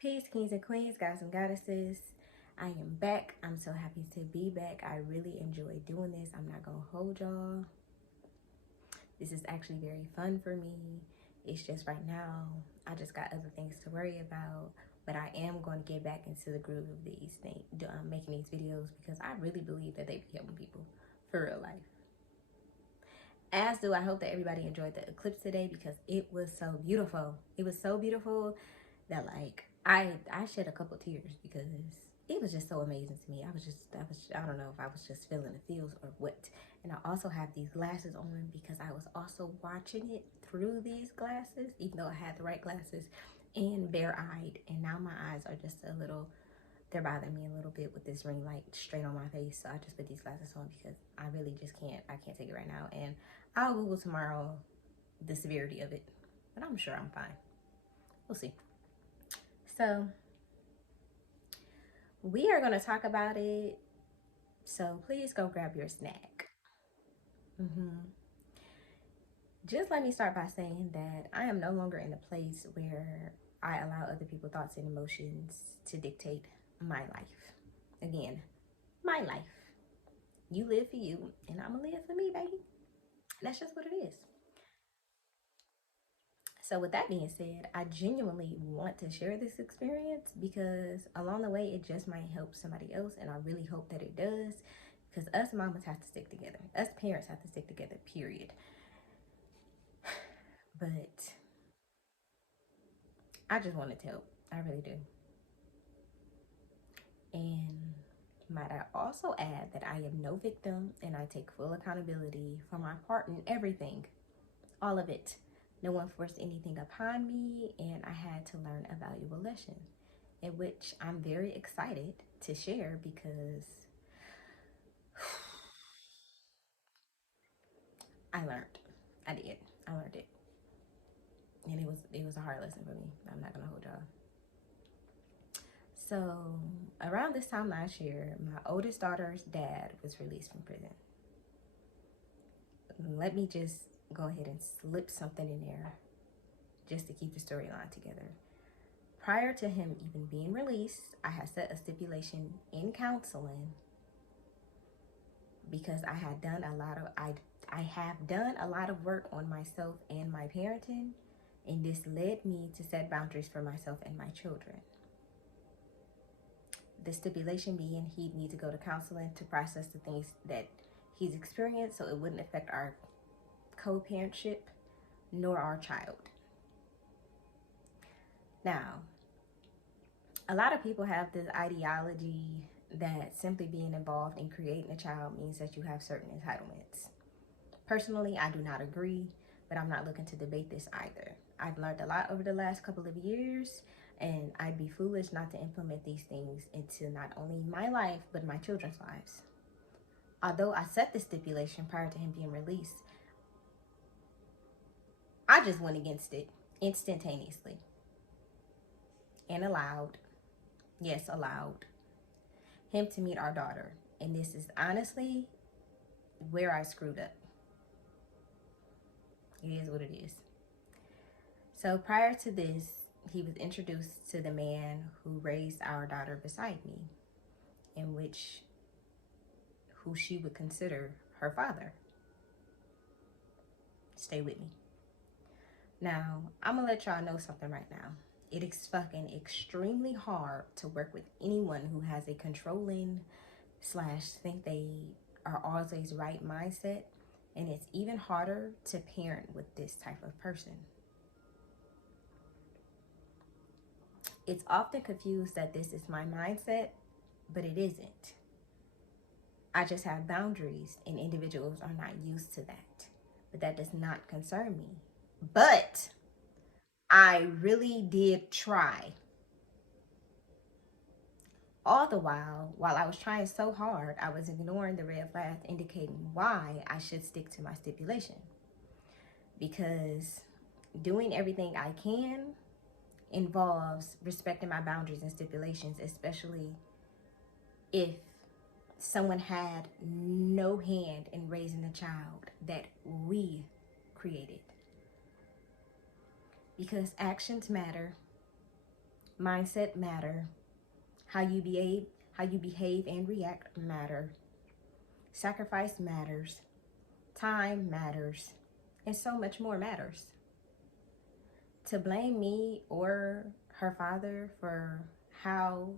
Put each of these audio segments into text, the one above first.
Peace, kings and queens, guys and goddesses. I am back. I'm so happy to be back. I really enjoy doing this. I'm not gonna hold y'all. This is actually very fun for me. It's just right now, I just got other things to worry about. But I am going to get back into the groove of these things, making these videos, because I really believe that they be helping people for real life. As do I hope that everybody enjoyed the eclipse today, because it was so beautiful. It was so beautiful that I shed a couple tears because it was just so amazing to me. I don't know if I was just feeling the feels or what. And I also have these glasses on because I was also watching it through these glasses, even though I had the right glasses, and bare-eyed. And now my eyes are just a little, they're bothering me a little bit with this ring light straight on my face. So I just put these glasses on because I really just I can't take it right now. And I'll Google tomorrow the severity of it, but I'm sure I'm fine. We'll see. So we are going to talk about it. So please go grab your snack. Just let me start by saying that I am no longer in a place where I allow other people's thoughts and emotions to dictate my life. Again, my life. You live for you, and I'm going to live for me, baby. That's just what it is. So with that being said, I genuinely want to share this experience because along the way, it just might help somebody else. And I really hope that it does, because us mamas have to stick together. Us parents have to stick together, period. But I just wanted to help. I really do. And might I also add that I am no victim and I take full accountability for my part in everything. All of it. No one forced anything upon me, and I had to learn a valuable lesson, in which I'm very excited to share because I learned. I did. I learned it. And it was a hard lesson for me. I'm not gonna hold y'all. So around this time last year, my oldest daughter's dad was released from prison. Let me just go ahead and slip something in there just to keep the storyline together. Prior to him even being released, I had set a stipulation in counseling because I have done a lot of work on myself and my parenting, and this led me to set boundaries for myself and my children. The stipulation being he'd need to go to counseling to process the things that he's experienced so it wouldn't affect our co-parentship nor our child. Now, a lot of people have this ideology that simply being involved in creating a child means that you have certain entitlements. Personally, I do not agree, but I'm not looking to debate this either. I've learned a lot over the last couple of years, and I'd be foolish not to implement these things into not only my life, but my children's lives. Although I set the stipulation prior to him being released, I just went against it instantaneously and allowed him to meet our daughter. And this is honestly where I screwed up. It is what it is. So prior to this, he was introduced to the man who raised our daughter beside me, who she would consider her father. Stay with me. Now, I'm gonna let y'all know something right now. It is fucking extremely hard to work with anyone who has a controlling / think they are always right mindset, and it's even harder to parent with this type of person. It's often confused that this is my mindset, but it isn't. I just have boundaries, and individuals are not used to that. But that does not concern me. But I really did try. All the while I was trying so hard, I was ignoring the red flags indicating why I should stick to my stipulation. Because doing everything I can involves respecting my boundaries and stipulations, especially if someone had no hand in raising a child that we created. Because actions matter, Mindset matter. How you behave and react matter. Sacrifice matters. Time matters. And so much more matters. To blame me or her father for how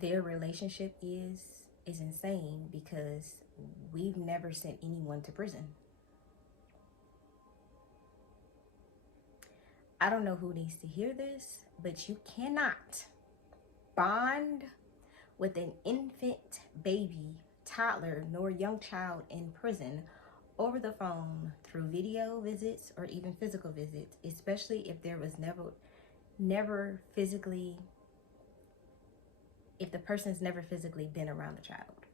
their relationship is insane, because we've never sent anyone to prison. I don't know who needs to hear this, but you cannot bond with an infant, baby, toddler, nor young child in prison over the phone, through video visits or even physical visits, especially if there was never physically, if the person's never physically been around the child.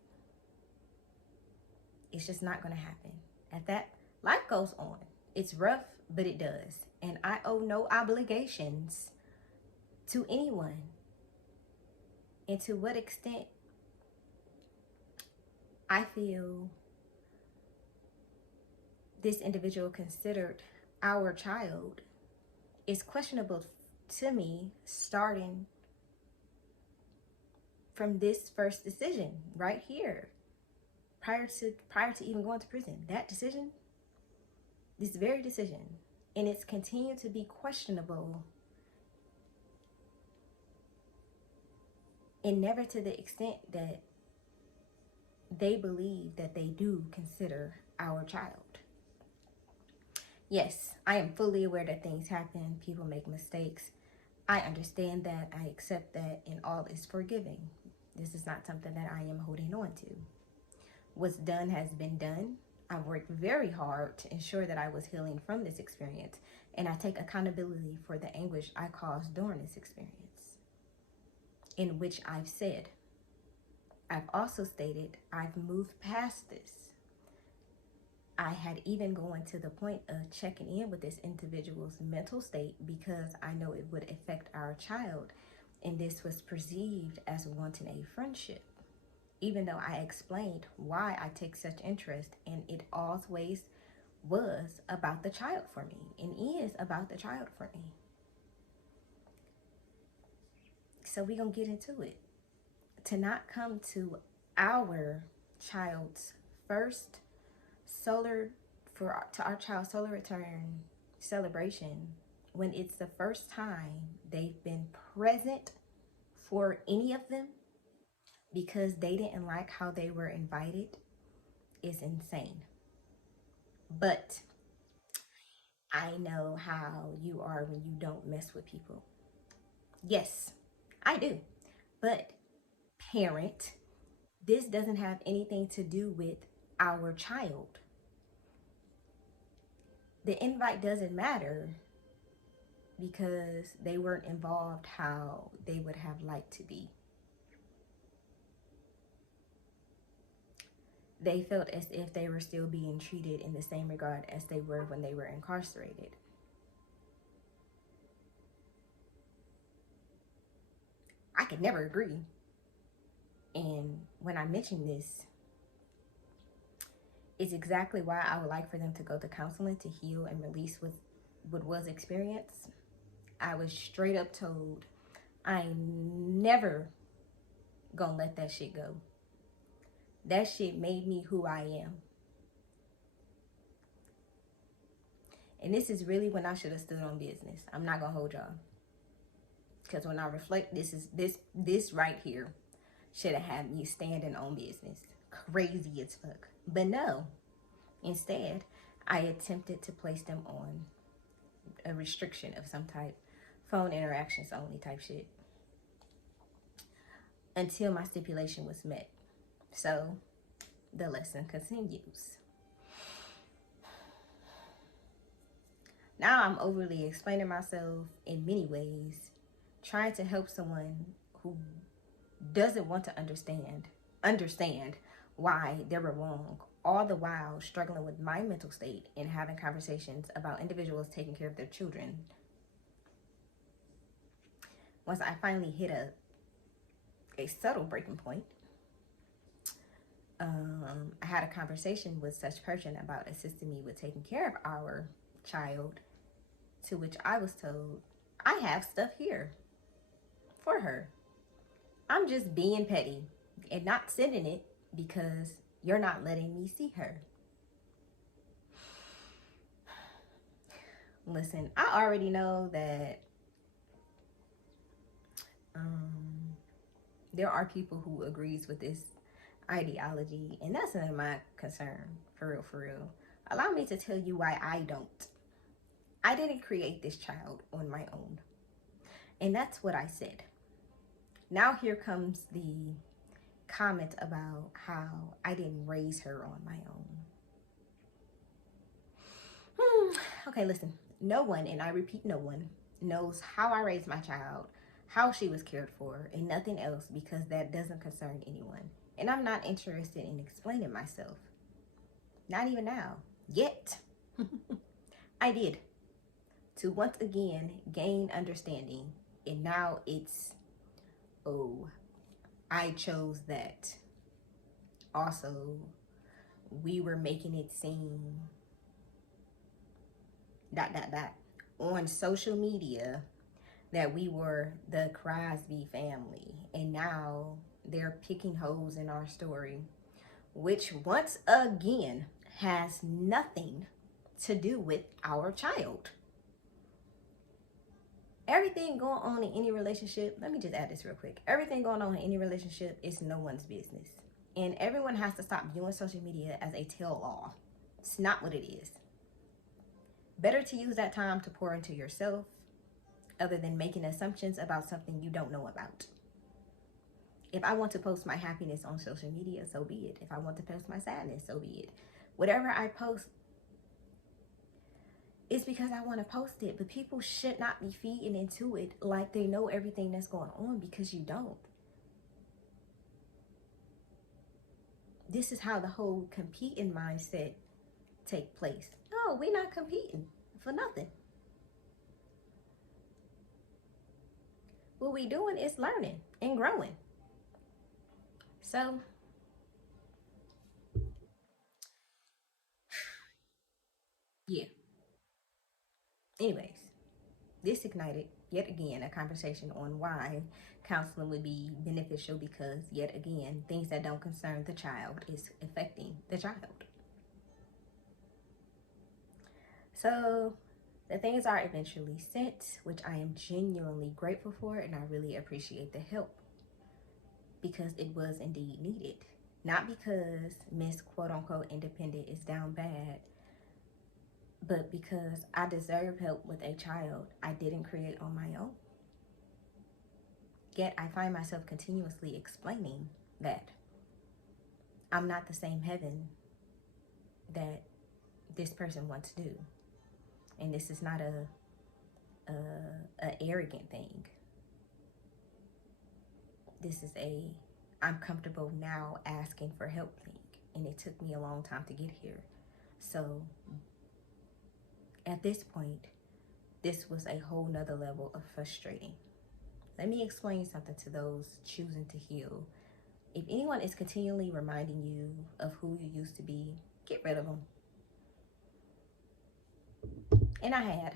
It's just not going to happen. At that, life goes on. It's rough, but it does. And I owe no obligations to anyone. And to what extent I feel this individual considered our child is questionable to me, starting from this first decision right here, prior to even going to prison. That decision, this very decision, and it's continued to be questionable, and never to the extent that they believe that they do consider our child. Yes, I am fully aware that things happen, people make mistakes. I understand that, I accept that, and all is forgiving. This is not something that I am holding on to. What's done has been done. I've worked very hard to ensure that I was healing from this experience, and I take accountability for the anguish I caused during this experience, in which I've said, I've also stated, I've moved past this. I had even gone to the point of checking in with this individual's mental state, because I know it would affect our child, and this was perceived as wanting a friendship. Even though I explained why I take such interest, and it always was about the child for me, and is about the child for me. So we're going to get into it. To not come to our child's first our child's solar return celebration, when it's the first time they've been present for any of them, because they didn't like how they were invited, is insane. But I know how you are when you don't mess with people. Yes, I do. But parent, this doesn't have anything to do with our child. The invite doesn't matter, because they weren't involved how they would have liked to be. They felt as if they were still being treated in the same regard as they were when they were incarcerated. I could never agree. And when I mention this, it's exactly why I would like for them to go to counseling to heal and release what was experienced. I was straight up told, I ain't never gonna let that shit go. That shit made me who I am. And this is really when I should have stood on business. I'm not gonna hold y'all, because when I reflect, this right here should have had me standing on business. Crazy as fuck. But no, instead, I attempted to place them on a restriction of some type, phone interactions only type shit, until my stipulation was met. So the lesson continues. Now I'm overly explaining myself in many ways, trying to help someone who doesn't want to understand why they were wrong, all the while struggling with my mental state and having conversations about individuals taking care of their children. Once I finally hit a subtle breaking point, I had a conversation with such person about assisting me with taking care of our child, to which I was told, I have stuff here for her. I'm just being petty and not sending it because you're not letting me see her. Listen, I already know that there are people who agrees with this ideology, and that's none of my concern. For real, for real. Allow me to tell you why I don't. I didn't create this child on my own, and that's what I said. Now here comes the comment about how I didn't raise her on my own. Okay, listen. No one, and I repeat, no one knows how I raised my child, how she was cared for, and nothing else, because that doesn't concern anyone. And I'm not interested in explaining myself. Not even now. Yet. I did. To once again gain understanding. And now it's, oh, I chose that. Also, we were making it seem ... on social media that we were the Crosby family, and now they're picking holes in our story, which once again has nothing to do with our child. Everything going on in any relationship, let me just add this real quick. Everything going on in any relationship is no one's business. And everyone has to stop viewing social media as a tell-all. It's not what it is. Better to use that time to pour into yourself, other than making assumptions about something you don't know about. If I want to post my happiness on social media, so be it. If I want to post my sadness, so be it. Whatever I post, it's because I want to post it. But people should not be feeding into it like they know everything that's going on, because you don't. This is how the whole competing mindset take place. No, we're not competing for nothing. What we doing is learning and growing. So, yeah. Anyways, this ignited yet again a conversation on why counseling would be beneficial, because yet again, things that don't concern the child is affecting the child. So the things are eventually sent, which I am genuinely grateful for, and I really appreciate the help, because it was indeed needed. Not because Miss quote unquote independent is down bad, but because I deserve help with a child I didn't create on my own. Yet I find myself continuously explaining that I'm not the same heaven that this person wants to do. And this is not a arrogant thing. This is a I'm comfortable now asking for help thing. And it took me a long time to get here. So at this point, this was a whole nother level of frustrating. Let me explain something to those choosing to heal. If anyone is continually reminding you of who you used to be, get rid of them. And I had,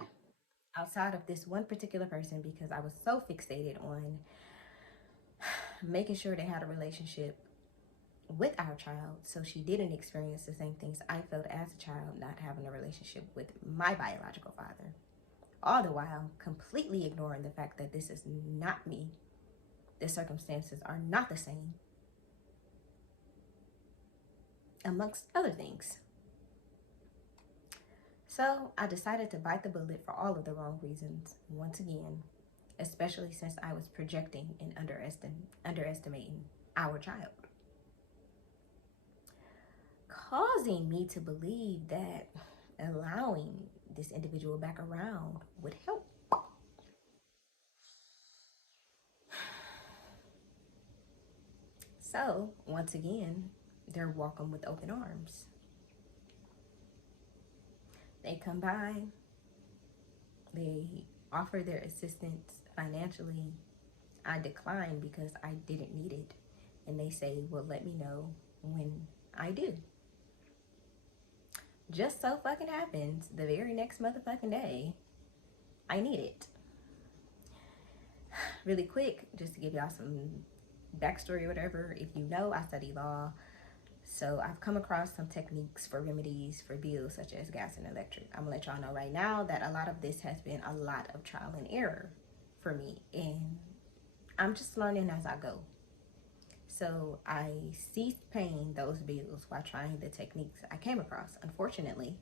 outside of this one particular person, because I was so fixated on making sure they had a relationship with our child so she didn't experience the same things I felt as a child, not having a relationship with my biological father. All the while completely ignoring the fact that this is not me. The circumstances are not the same, amongst other things. So I decided to bite the bullet for all of the wrong reasons, once again, especially since I was projecting and underestimating our child, causing me to believe that allowing this individual back around would help. So, once again, they're welcome with open arms. They come by, they offer their assistance financially. I decline because I didn't need it. And they say, well, let me know when I do. Just so fucking happens, the very next motherfucking day, I need it. really quick, just to give y'all some backstory or whatever, if you know, I study law. So I've come across some techniques for remedies for bills such as gas and electric. I'm gonna let y'all know right now that a lot of this has been a lot of trial and error for me, and I'm just learning as I go. So I ceased paying those bills while trying the techniques I came across. Unfortunately,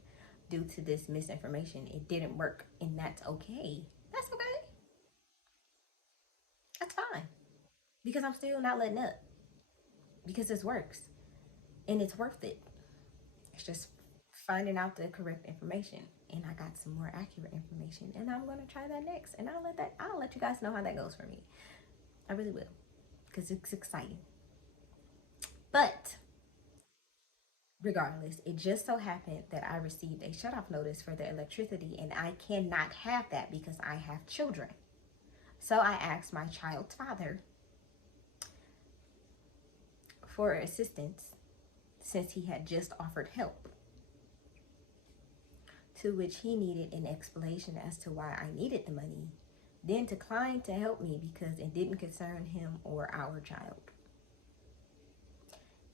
due to this misinformation, it didn't work, and that's okay. That's okay. That's fine. Because I'm still not letting up. Because this works. And it's worth it. It's just finding out the correct information. And I got some more accurate information. And I'm gonna try that next. And I'll let you guys know how that goes for me. I really will. Because it's exciting. But regardless, it just so happened that I received a shutoff notice for the electricity, and I cannot have that because I have children. So I asked my child's father for assistance since he had just offered help, to which he needed an explanation as to why I needed the money, then declined to help me because it didn't concern him or our child.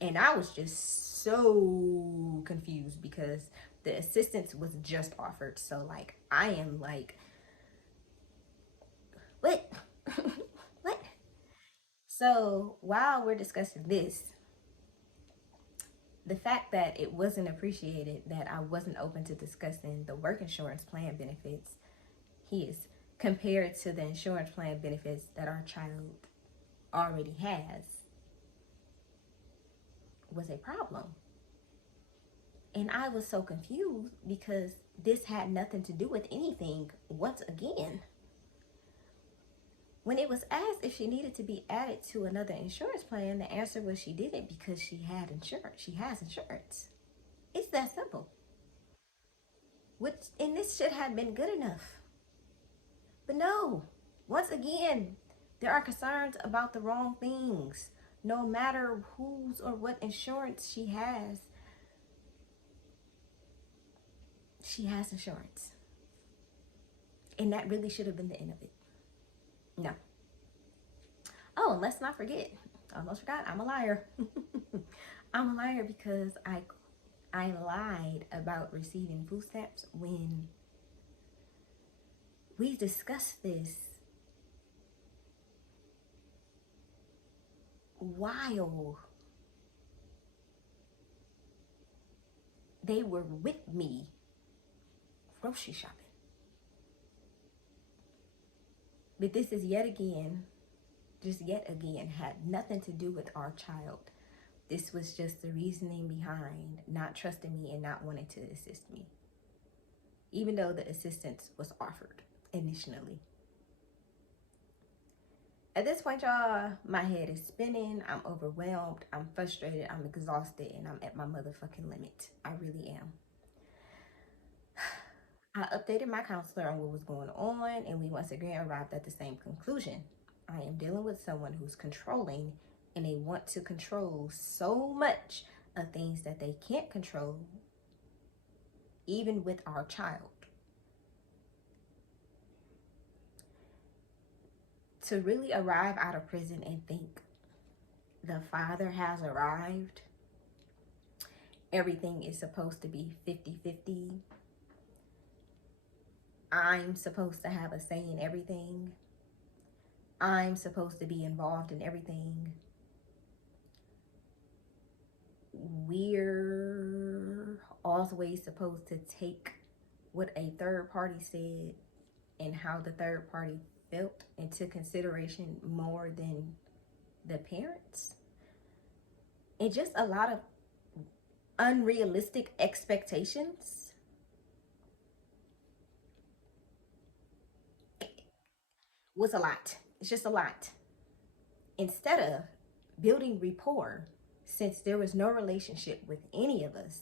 And I was just so confused because the assistance was just offered. So like, I am like, what? What? So while we're discussing this, the fact that it wasn't appreciated that I wasn't open to discussing the work insurance plan benefits his compared to the insurance plan benefits that our child already has was a problem. And I was so confused because this had nothing to do with anything. Once again, when it was asked if she needed to be added to another insurance plan, the answer was she didn't because she had insurance. She has insurance. It's that simple. And this should have been good enough. But no, once again, there are concerns about the wrong things. No matter whose or what insurance she has insurance. And that really should have been the end of it. No. Oh, and let's not forget, I almost forgot, I'm a liar. I'm a liar because I lied about receiving food stamps when we discussed this while they were with me grocery shopping. But this is yet again had nothing to do with our child. This was just the reasoning behind not trusting me and not wanting to assist me, even though the assistance was offered initially. At this point, y'all, my head is spinning. I'm overwhelmed. I'm frustrated. I'm exhausted. And I'm at my motherfucking limit. I really am. I updated my counselor on what was going on, and we once again arrived at the same conclusion. I am dealing with someone who's controlling, and they want to control so much of things that they can't control, even with our child. To really arrive out of prison and think the father has arrived, everything is supposed to be 50-50. I'm supposed to have a say in everything. I'm supposed to be involved in everything. We're always supposed to take what a third party said and how the third party felt into consideration more than the parents. And just a lot of unrealistic expectations. Was a lot. It's just a lot. Instead of building rapport, since there was no relationship with any of us,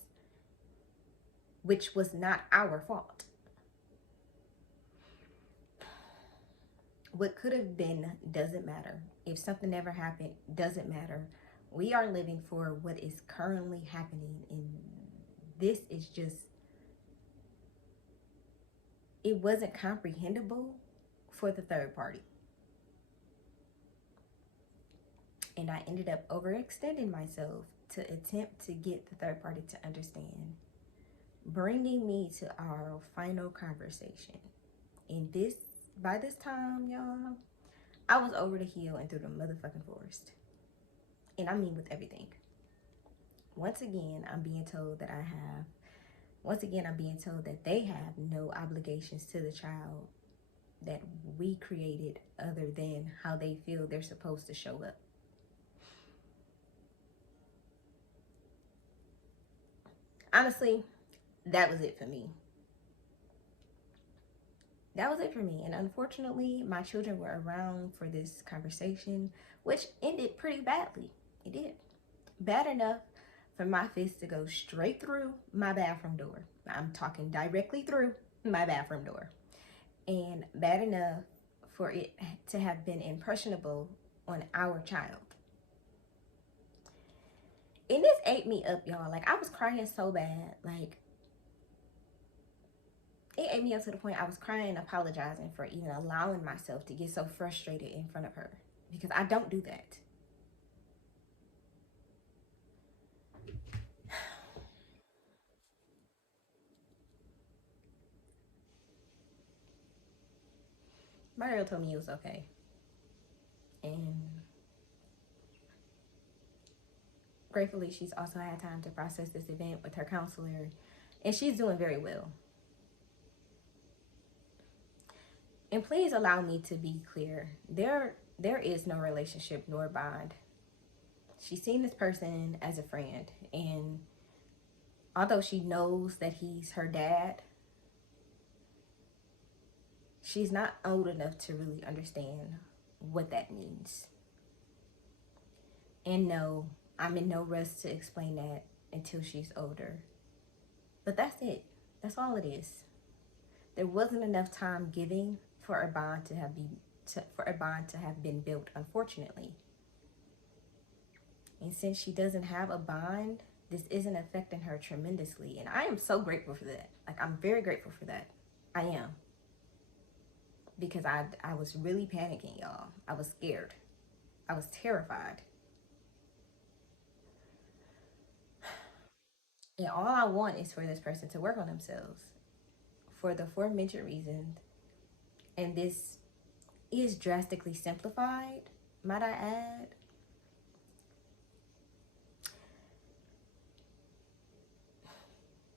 which was not our fault. What could have been doesn't matter. If something never happened, doesn't matter. We are living for what is currently happening, and this is just, it wasn't comprehensible for the third party. And I ended up overextending myself to attempt to get the third party to understand, bringing me to our final conversation. And by this time, y'all, I was over the hill and through the motherfucking forest. And I mean with everything. Once again, I'm being told that they have no obligations to the child that we created other than how they feel they're supposed to show up. Honestly, that was it for me. And unfortunately, my children were around for this conversation, which ended pretty badly. It did. Bad enough for my fist to go straight through my bathroom door. I'm talking directly through my bathroom door. And bad enough for it to have been impressionable on our child. And this ate me up, y'all. Like, I was crying so bad. Like, it ate me up to the point I was crying, apologizing for even allowing myself to get so frustrated in front of her. Because I don't do that. My girl told me it was okay. And gratefully, she's also had time to process this event with her counselor. And she's doing very well. And please allow me to be clear. There is no relationship nor bond. She's seen this person as a friend. And although she knows that he's her dad, she's not old enough to really understand what that means. And no, I'm in no rush to explain that until she's older. But that's it. That's all it is. There wasn't enough time given for a bond to have been built, unfortunately. And since she doesn't have a bond, this isn't affecting her tremendously. And I am so grateful for that. Like, I'm very grateful for that. I am. Because I was really panicking, y'all. I was scared. I was terrified. And all I want is for this person to work on themselves for the aforementioned reasons. And this is drastically simplified, might I add.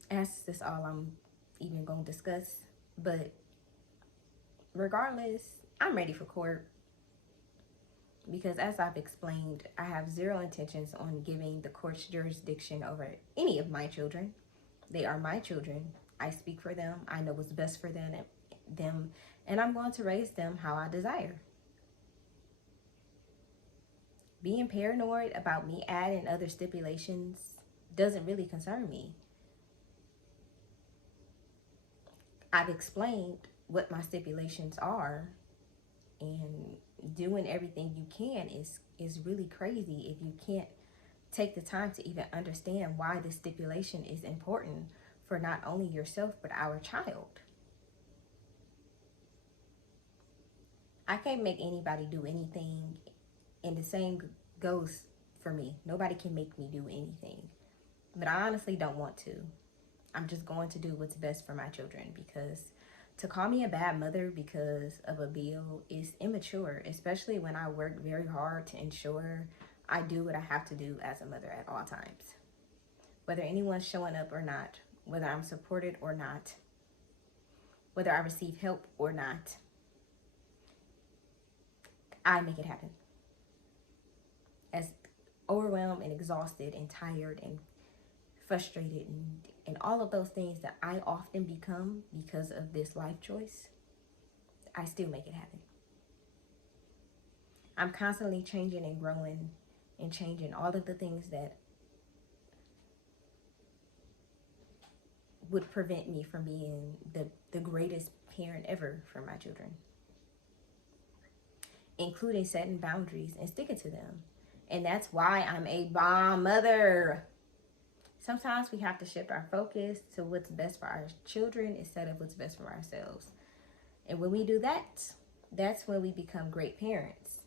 And that's just all I'm even going to discuss. But regardless, I'm ready for court. Because as I've explained, I have zero intentions on giving the court's jurisdiction over any of my children. They are my children. I speak for them. I know what's best for them, and I'm going to raise them how I desire. Being paranoid about me adding other stipulations doesn't really concern me. I've explained what my stipulations are, and doing everything you can is really crazy if you can't take the time to even understand why this stipulation is important for not only yourself but our child. I can't make anybody do anything, and the same goes for me. Nobody can make me do anything, but I honestly don't want to. I'm just going to do what's best for my children, because to call me a bad mother because of a bill is immature, especially when I work very hard to ensure I do what I have to do as a mother at all times. Whether anyone's showing up or not, whether I'm supported or not, whether I receive help or not, I make it happen. As overwhelmed and exhausted and tired and frustrated and all of those things that I often become because of this life choice, I still make it happen. I'm constantly changing and growing and changing all of the things that would prevent me from being the greatest parent ever for my children, including setting boundaries and sticking to them. And that's why I'm a bomb mother. Sometimes we have to shift our focus to what's best for our children instead of what's best for ourselves. And when we do that, that's when we become great parents.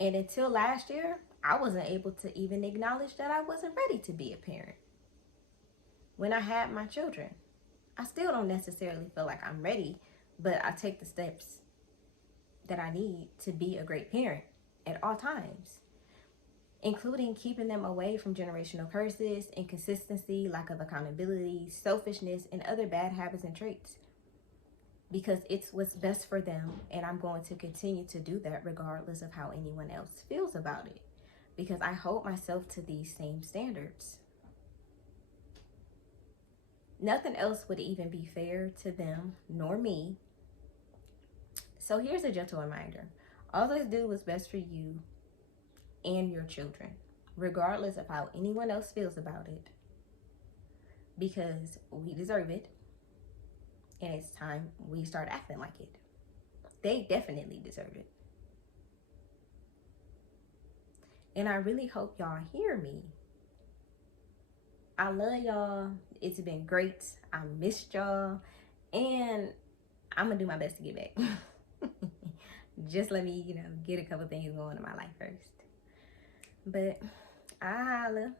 And until last year, I wasn't able to even acknowledge that I wasn't ready to be a parent. When I had my children, I still don't necessarily feel like I'm ready, but I take the steps that I need to be a great parent at all times, including keeping them away from generational curses, inconsistency, lack of accountability, selfishness, and other bad habits and traits. Because it's what's best for them, and I'm going to continue to do that regardless of how anyone else feels about it, because I hold myself to these same standards. Nothing else would even be fair to them nor me. So here's a gentle reminder. Always do what's best for you and your children, regardless of how anyone else feels about it, because we deserve it, and it's time we start acting like it. They definitely deserve it. And I really hope y'all hear me. I love y'all. It's been great. I missed y'all. And I'm going to do my best to get back. Just let me, get a couple things going in my life first. But I holla.